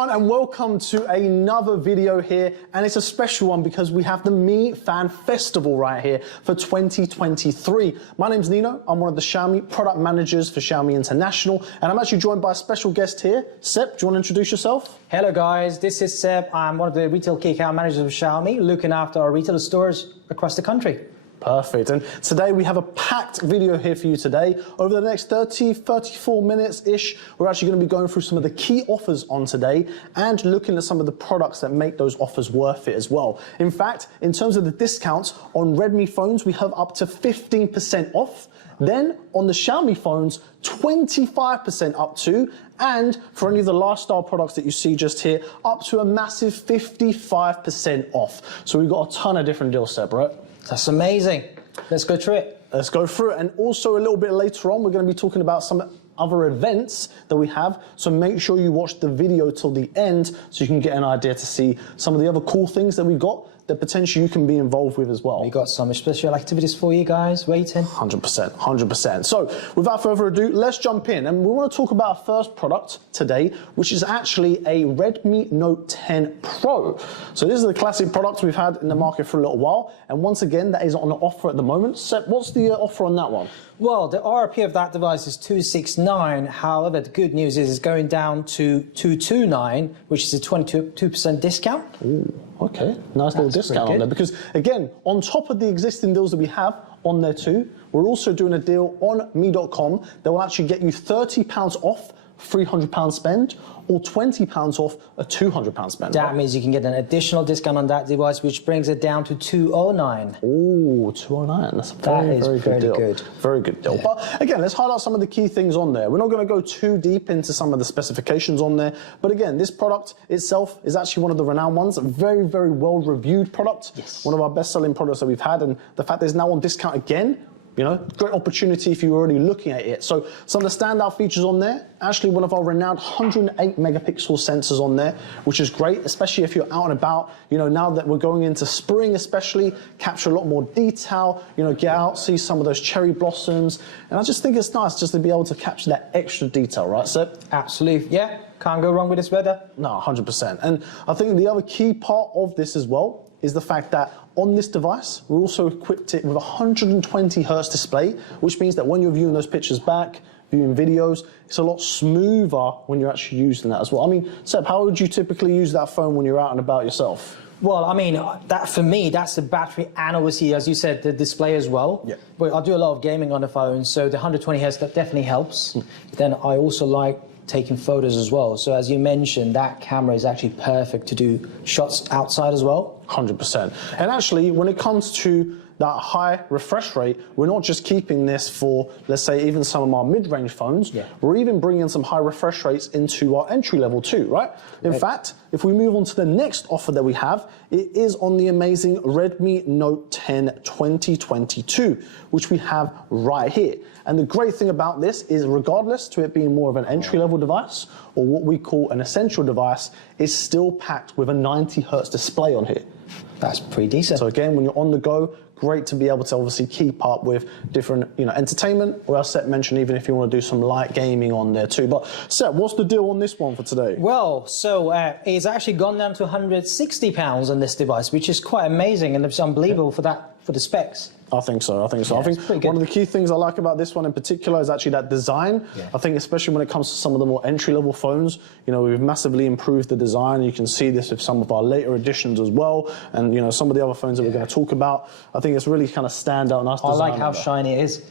everyone, and welcome to another video here, and it's a special one because we have the Mi Fan Festival right here for 2023. My name's Nino, I'm one of the Xiaomi product managers for Xiaomi International, and I'm actually joined by a special guest here. Seb, do you want to introduce yourself? Hello guys, this is Seb. I'm one of the retail key account managers of Xiaomi, looking after our retail stores across the country. Perfect. And today we have a packed video here for you today. Over the next 34 minutes-ish, we're actually going to be going through some of the key offers on today and looking at some of the products that make those offers worth it as well. In fact, in terms of the discounts on Redmi phones, we have up to 15% off. Then on the Xiaomi phones, 25% up to, and for any of the lifestyle products that you see just here, up to a massive 55% off. So we've got a ton of different deals, Seb, right? That's amazing. Let's go through it. Let's go through it. And also a little bit later on, we're going to be talking about some other events that we have. So make sure you watch the video till the end so you can get an idea to see some of the other cool things that we got that potentially you can be involved with as well. We got some special activities for you guys waiting. 100%, 100%. So without further ado, let's jump in. And we want to talk about our first product today, which is actually a Redmi Note 10 Pro. So this is the classic product we've had in the market for a little while. And once again, that is on offer at the moment. Seb, what's the offer on that one? Well, the RRP of that device is 269. However, the good news is it's going down to 229, which is a 22% discount. Ooh, okay, nice little discount on there. Because again, on top of the existing deals that we have on there too, we're also doing a deal on mi.com that will actually get you £30 off £300 spend, or £20 off a £200 spend. That means you can get an additional discount on that device, which brings it down to 209. Oh, 209. That's a very good deal. Very good deal. Yeah. But again, let's highlight some of the key things on there. We're not going to go too deep into some of the specifications on there. But again, this product itself is actually one of the renowned ones. A very, very well-reviewed product. Yes. One of our best-selling products that we've had. And the fact that it's now on discount again, you know, great opportunity if you're already looking at it. So some of the standout features on there, actually one of our renowned 108 megapixel sensors on there, which is great, especially if you're out and about. You know, now that we're going into spring especially, capture a lot more detail, you know, get out, see some of those cherry blossoms. And I just think it's nice just to be able to capture that extra detail, right, Seb? Absolutely, yeah. Can't go wrong with this weather. No, 100%. And I think the other key part of this as well is the fact that on this device, we also equipped it with a 120 Hertz display, which means that when you're viewing those pictures back, viewing videos, it's a lot smoother when you're actually using that as well. I mean, Seb, how would you typically use that phone when you're out and about yourself? Well, I mean, that for me, that's the battery and obviously, as you said, the display as well. Yeah. But I do a lot of gaming on the phone, so the 120 Hertz, that definitely helps. Then I also like taking photos as well. So as you mentioned, that camera is actually perfect to do shots outside as well. 100%. And actually, when it comes to that high refresh rate, we're not just keeping this for, let's say, even some of our mid-range phones. Yeah. We're even bringing some high refresh rates into our entry level too, right? In fact, if we move on to the next offer that we have, it is on the amazing Redmi Note 10 2022, which we have right here. And the great thing about this is, regardless to it being more of an entry-level device or what we call an essential device, it's still packed with a 90 Hertz display on here. That's pretty decent. So again, when you're on the go, great to be able to obviously keep up with different, you know, entertainment, or as Seb mentioned, even if you want to do some light gaming on there too. But Seb, what's the deal on this one for today? Well, so it's actually gone down to £160 on this device, which is quite amazing, and it's unbelievable for the specs. I think so. Yeah, I think one of the key things I like about this one in particular is actually that design. Yeah. I think especially when it comes to some of the more entry-level phones, you know, we've massively improved the design. You can see this with some of our later editions as well, and you know, some of the other phones that we're going to talk about. I think it's really kind of stand out, nice design. I like how shiny it is.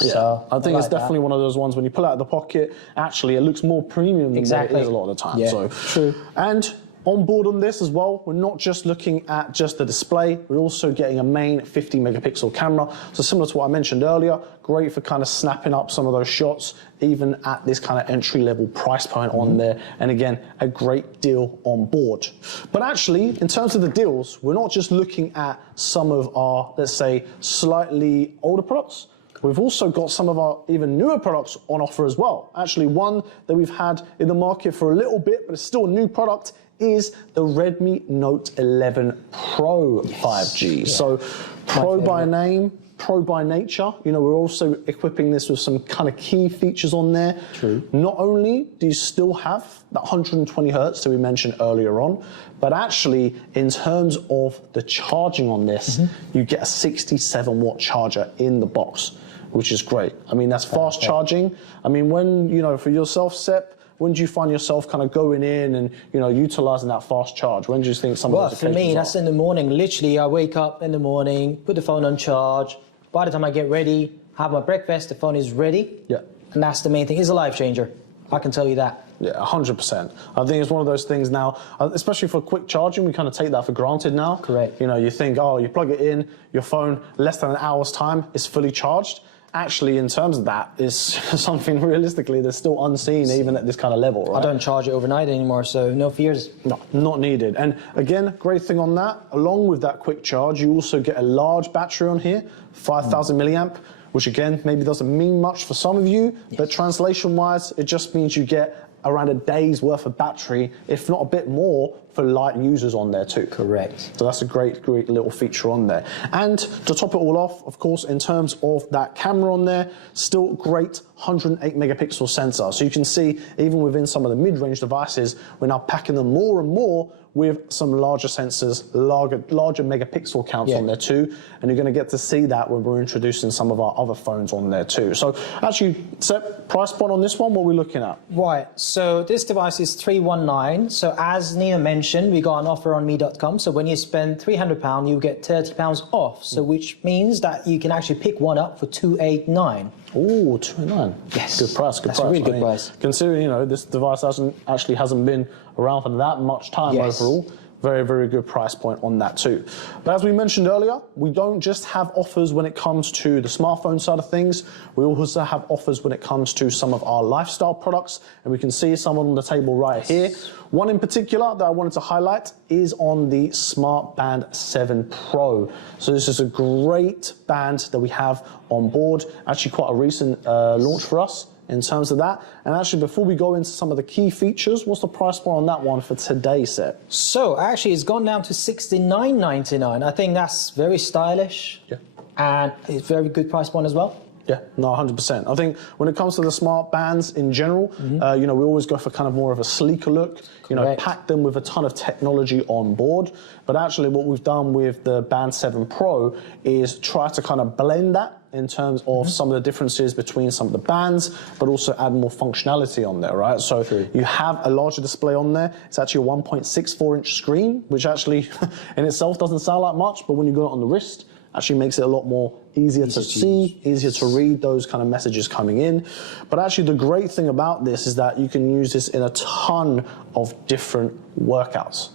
Yeah, so I think it's definitely one of those ones when you pull it out of the pocket, actually it looks more premium than what it is a lot of the time. Yeah, so true. And on board on this as well, we're not just looking at just the display, we're also getting a main 50 megapixel camera. So similar to what I mentioned earlier, great for kind of snapping up some of those shots, even at this kind of entry level price point on there. And again, a great deal on board. But actually, in terms of the deals, we're not just looking at some of our, let's say, slightly older products. We've also got some of our even newer products on offer as well. Actually, one that we've had in the market for a little bit, but it's still a new product, is the Redmi Note 11 Pro 5G. Yeah. So Pro by name, Pro by nature, you know, we're also equipping this with some kind of key features on there. True. Not only do you still have that 120 hertz that we mentioned earlier on, but actually in terms of the charging on this, you get a 67 watt charger in the box, which is great. I mean, that's fast charging. I mean, when, you know, for yourself, Sep, when do you find yourself kind of going in and, you know, utilizing that fast charge? When do you think some of those occasions for me, that's in the morning. Literally, I wake up in the morning, put the phone on charge. By the time I get ready, have my breakfast, the phone is ready. Yeah. And that's the main thing. It's a life changer. I can tell you that. Yeah, 100%. I think it's one of those things now, especially for quick charging, we kind of take that for granted now. Correct. You know, you think, oh, you plug it in, your phone, less than an hour's time, it's fully charged. Actually, in terms of that, is something realistically that's still unseen even at this kind of level, right? I don't charge it overnight anymore, so no fears. No, not needed. And again, great thing on that, along with that quick charge, you also get a large battery on here, 5,000 milliamp, which again, maybe doesn't mean much for some of you, but translation-wise, it just means you get around a day's worth of battery, if not a bit more, for light users on there too. Correct. So that's a great little feature on there. And to top it all off, of course, in terms of that camera on there, still great 108 megapixel sensor. So you can see, even within some of the mid-range devices, we're now packing them more and more with some larger sensors, larger megapixel counts on there too. And you're going to get to see that when we're introducing some of our other phones on there too. So actually, Sep, price point on this one, what are we looking at? Right, so this device is 319. So as Neo mentioned, we got an offer on me.com. So when you spend £300, you get £30 off. So which means that you can actually pick one up for 289. Oh, 289. Yes. Good price, good That's price. a really good price. Considering, you know, this device hasn't been around for that much time overall. Very, very good price point on that too. But as we mentioned earlier, we don't just have offers when it comes to the smartphone side of things. We also have offers when it comes to some of our lifestyle products. And we can see some on the table right here. One in particular that I wanted to highlight is on the Smart Band 7 Pro. So this is a great band that we have on board. Actually quite a recent launch for us in terms of that. And actually, before we go into some of the key features, what's the price point on that one for today's set? So actually, it's gone down to $69.99. I think that's very stylish. Yeah. And it's very good price point as well. Yeah, no, 100%. I think when it comes to the smart bands in general, you know, we always go for kind of more of a sleeker look, you know, pack them with a ton of technology on board. But actually what we've done with the Band 7 Pro is try to kind of blend that in terms of some of the differences between some of the bands, but also add more functionality on there, right? So you have a larger display on there. It's actually a 1.64 inch screen, which actually in itself doesn't sound like much, but when you got it on the wrist, actually makes it a lot more easier to see, easier to read those kind of messages coming in. But actually the great thing about this is that you can use this in a ton of different workouts.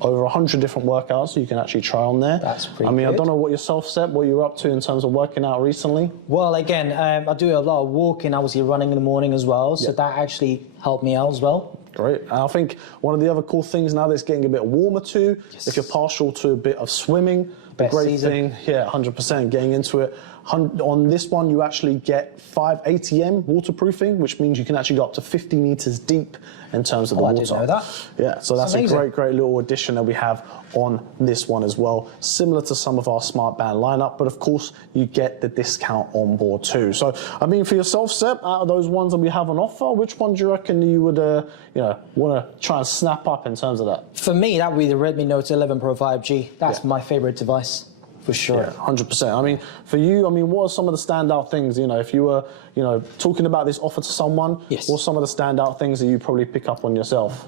Over 100 different workouts you can actually try on there. That's pretty I mean, good. I don't know what yourself said, what you're up to in terms of working out recently. Well, again, I do a lot of walking, obviously running in the morning as well. So that actually helped me out as well. Great. And I think one of the other cool things now that's getting a bit warmer too, if you're partial to a bit of swimming, Best great season. thing, yeah, 100% getting into it. On this one, you actually get 5 ATM waterproofing, which means you can actually go up to 50 meters deep in terms of the water. I didn't know that. Yeah, so that's a great little addition that we have on this one as well. Similar to some of our smart band lineup, but of course you get the discount on board too. So, I mean, for yourself, Seb, out of those ones that we have on offer, which one do you reckon you would, you know, want to try and snap up in terms of that? For me, that would be the Redmi Note 11 Pro 5G. That's my favorite device. For sure. Yeah, 100%. I mean, for you, I mean, what are some of the standout things, you know, if you were, you know, talking about this offer to someone, what are some of the standout things that you probably pick up on yourself?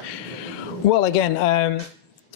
Well, again,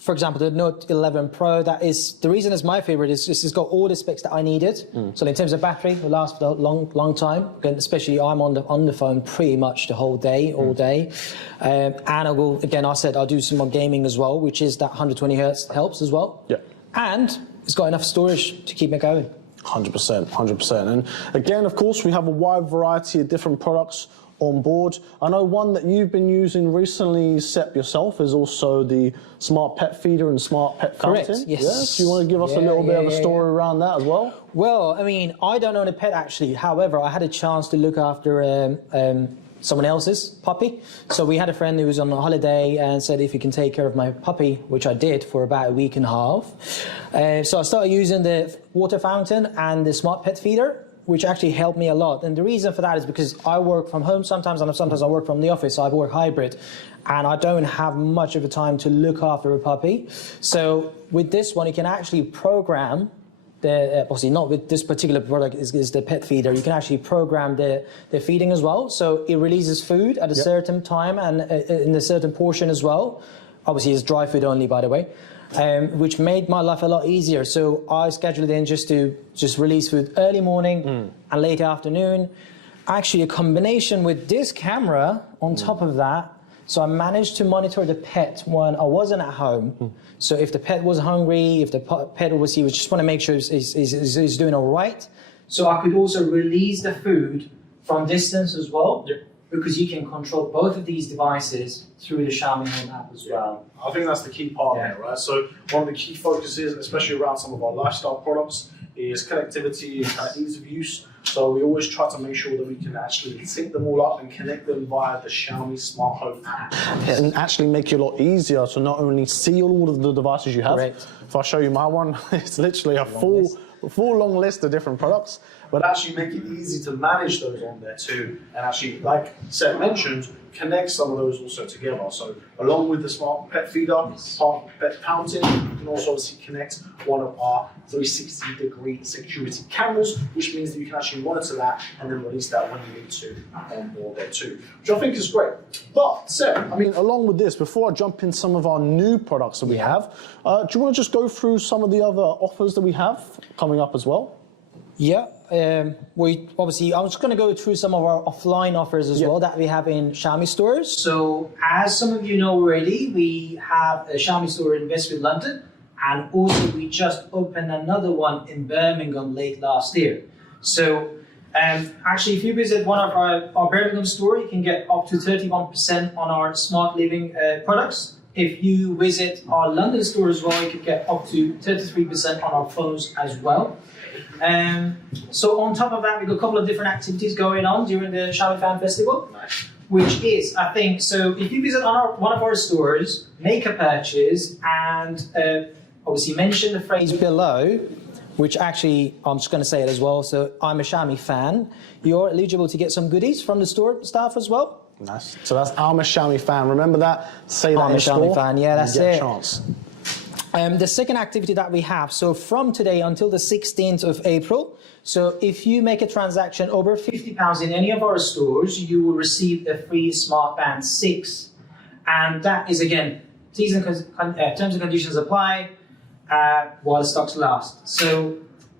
for example, the Note 11 Pro, that is, the reason it's my favorite is it's got all the specs that I needed. So in terms of battery, it will last for a long time. Again, especially I'm on the phone pretty much the whole day, all day. And I will, again, I said I'll do some more gaming as well, which is that 120 hertz helps as well. Yeah. And it's got enough storage to keep it going. 100%, 100%. And again, of course, we have a wide variety of different products on board. I know one that you've been using recently, Sep, yourself, is also the Smart Pet Feeder and Smart Pet Fountain. Correct, yes. Yeah? Do you want to give us a little bit of a story around that as well? Well, I mean, I don't own a pet actually. However, I had a chance to look after someone else's puppy. So we had a friend who was on a holiday and said if you can take care of my puppy, which I did for about a week and a half. So I started using the water fountain and the smart pet feeder, which actually helped me a lot. And the reason for that is because I work from home sometimes, and sometimes I work from the office, so I work hybrid, and I don't have much of a time to look after a puppy. So with this one, you can actually program obviously not with this particular product is the pet feeder. You can actually program the feeding as well. So it releases food at a certain time and in a certain portion as well. Obviously it's dry food only, by the way, which made my life a lot easier. So I scheduled in to release food early morning and late afternoon. Actually a combination with this camera on top of that. So I managed to monitor the pet when I wasn't at home. So if the pet was hungry, if the pet was, he was just want to make sure he's doing all right. So I could also release the food from distance as well, because you can control both of these devices through the Xiaomi Home app as well. I think that's the key part there, right? So one of the key focuses, especially around some of our lifestyle products, is connectivity and kind of ease of use. So we always try to make sure that we can actually sync them all up and connect them via the Xiaomi Smart Home app. And actually make it a lot easier to not only see all of the devices you have. Correct. If I show you my one, it's literally a full long list of different products, but actually make it easy to manage those on there too. And actually, like Seth mentioned, connect some of those also together. So along with the smart pet feeder, smart pet fountain, you can also obviously connect one of our 360-degree security cameras, which means that you can actually monitor that and then release that when you need to on board there too, which I think is great. But Seth, I mean, along with this, before I jump in some of our new products that we have, do you want to just go through some of the other offers that we have coming up as well? Yeah, we obviously, I'm just going to go through some of our offline offers as well that we have in Xiaomi stores. So as some of you know already, we have a Xiaomi store in Westfield, London, and also we just opened another one in Birmingham late last year. So actually, if you visit one of our Birmingham store, you can get up to 31% on our smart living products. If you visit our London store as well, you can get up to 33% on our phones as well. So on top of that, we've got a couple of different activities going on during the Xiaomi Fan Festival, which is, I think, so if you visit one of our stores, make a purchase, and obviously mention the phrase below, which actually, I'm just going to say it as well, so I'm a Xiaomi fan, you're eligible to get some goodies from the store staff as well. Nice. So that's I'm a Xiaomi fan. Remember that? Say that I'm a Xiaomi fan, yeah, that's it. You get a chance. The second activity that we have, so from today until the 16th of April, so if you make a transaction over £50 in any of our stores, you will receive a free Smart Band 6. And that is, again, terms and conditions apply while stocks last. So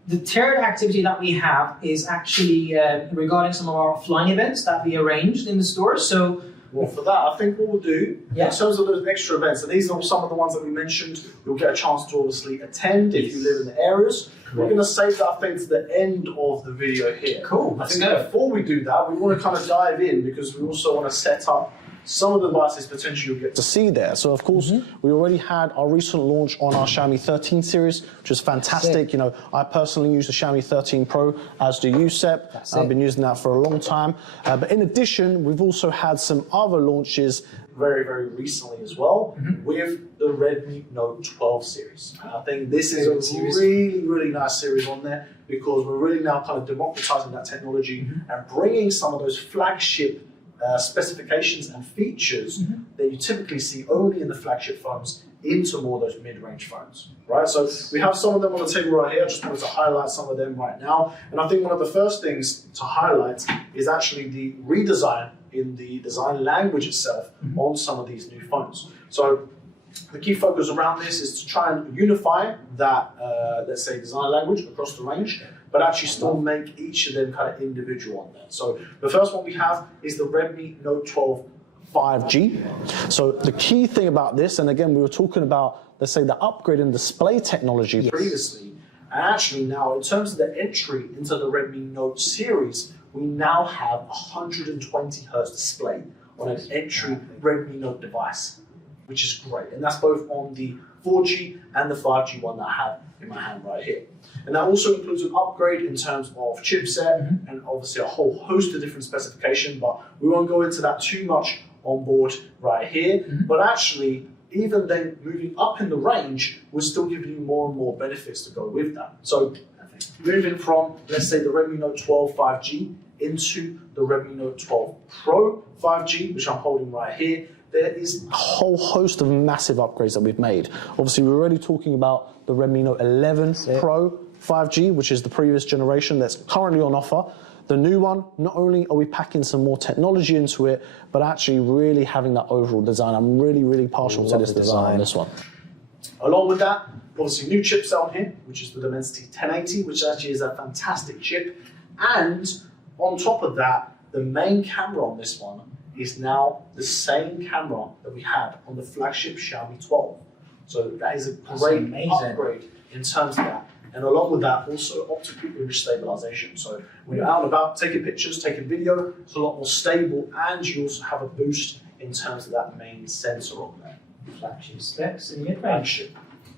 the third activity that we have is actually regarding some of our offline events that we arranged in the store. So well, for that, I think what we'll do, in terms of those extra events, and these are some of the ones that we mentioned, you'll get a chance to obviously attend if you live in the areas. We're going to save that, I think, to the end of the video here. Cool. I think before we do that, we want to kind of dive in because we also want to set up some of the devices potentially you'll get to see there. So, of course, we already had our recent launch on our Xiaomi 13 series, which is fantastic. You know, I personally use the Xiaomi 13 Pro, as do you, Sep. I've been using that for a long time. But in addition, we've also had some other launches very, very recently as well with the Redmi Note 12 series. And I think this is a really, really nice series on there because we're really now kind of democratizing that technology and bringing some of those flagship specifications and features that you typically see only in the flagship phones into more of those mid-range phones, right? So we have some of them on the table right here. I just wanted to highlight some of them right now. And I think one of the first things to highlight is actually the redesign in the design language itself on some of these new phones. So the key focus around this is to try and unify that, let's say, design language across the range, but actually still make each of them kind of individual on there. So the first one we have is the Redmi Note 12 5G. So the key thing about this, and again, we were talking about, let's say, the upgrade in display technology previously, and actually now, in terms of the entry into the Redmi Note series, we now have 120 Hz display on an entry Redmi Note device. which is great. And that's both on the 4G and the 5G one that I have in my hand right here. And that also includes an upgrade in terms of chipset and obviously a whole host of different specifications, but we won't go into that too much on board right here. But actually, even then moving up in the range, we're still giving you more and more benefits to go with that. So moving from, let's say, the Redmi Note 12 5G into the Redmi Note 12 Pro 5G, which I'm holding right here, there is a whole host of massive upgrades that we've made. Obviously, we're already talking about the Redmi Note 11 Pro 5G, which is the previous generation that's currently on offer. The new one, not only are we packing some more technology into it, but actually really having that overall design. I'm really, really partial to this design on this one. Along with that, obviously new chipset on here, which is the Dimensity 1080, which actually is a fantastic chip. And on top of that, the main camera on this one is now the same camera that we had on the flagship Xiaomi 12. So that is a great upgrade in terms of that. And along with that, also optical image stabilization. So when you're out and about taking pictures, taking video, it's a lot more stable, and you also have a boost in terms of that main sensor on there. Flagship specs in mid-range.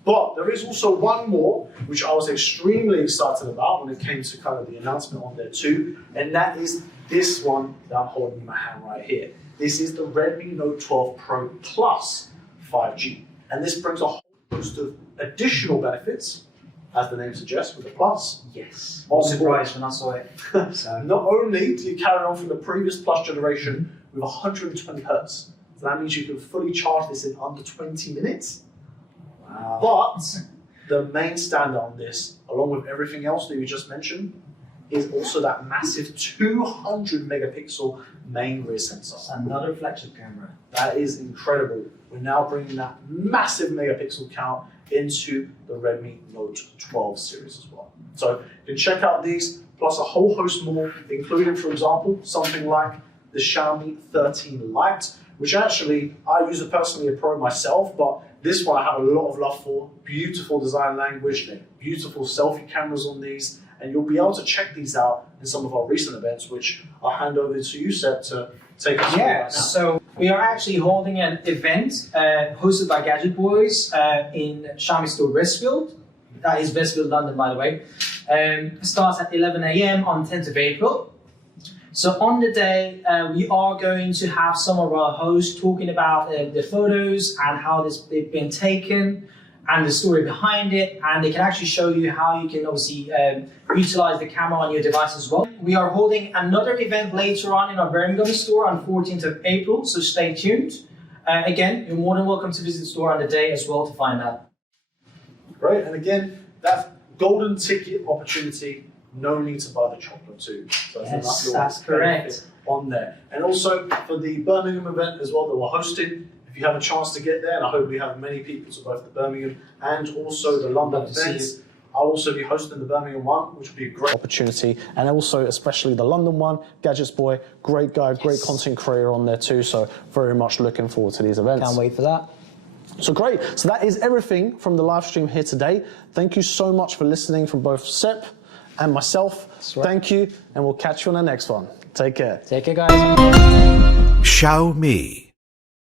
But there is also one more, which I was extremely excited about when it came to kind of the announcement on there too, and that is this one that I'm holding in my hand right here. This is the Redmi Note 12 Pro Plus 5G. And this brings a whole host of additional benefits, as the name suggests, with the Plus. Yes. I was surprised when I saw it. So. Not only do you carry on from the previous Plus generation with 120 Hertz, so that means you can fully charge this in under 20 minutes. Wow. But the main standout on this, along with everything else that you just mentioned, is also that massive 200 megapixel main rear sensor. That's another flagship camera. That is incredible. We're now bringing that massive megapixel count into the Redmi Note 12 series as well. So you can check out these, plus a whole host more, including, for example, something like the Xiaomi 13 Lite, which actually, I use it personally a Pro myself, but this one I have a lot of love for. Beautiful design language, beautiful selfie cameras on these, and you'll be able to check these out in some of our recent events, which I'll hand over to you, Seb, to take us through right now. So we are actually holding an event hosted by Gadget Boys in Xiaomi store Westfield. That is Westfield, London, by the way. Starts at 11 a.m. on 10th of April. So on the day, we are going to have some of our hosts talking about the photos and how they've been taken and the story behind it. And they can actually show you how you can obviously utilize the camera on your device as well. We are holding another event later on in our Birmingham store on 14th of April, so stay tuned. Again, you're more than welcome to visit the store on the day as well to find out. Great, and again, that golden ticket opportunity, no need to buy the chocolate too. So yes, that's correct. On there. And also for the Birmingham event as well that we're hosting, if you have a chance to get there, and I hope we have many people to both the Birmingham and also the London events, I'll also be hosting the Birmingham one, which will be a great opportunity. And also, especially the London one, Gadgets Boy, great guy, great content creator on there too. So very much looking forward to these events. Can't wait for that. So great. So that is everything from the live stream here today. Thank you so much for listening from both Sep and myself. Right. Thank you, and we'll catch you on the next one. Take care. Take care, guys. Xiaomi.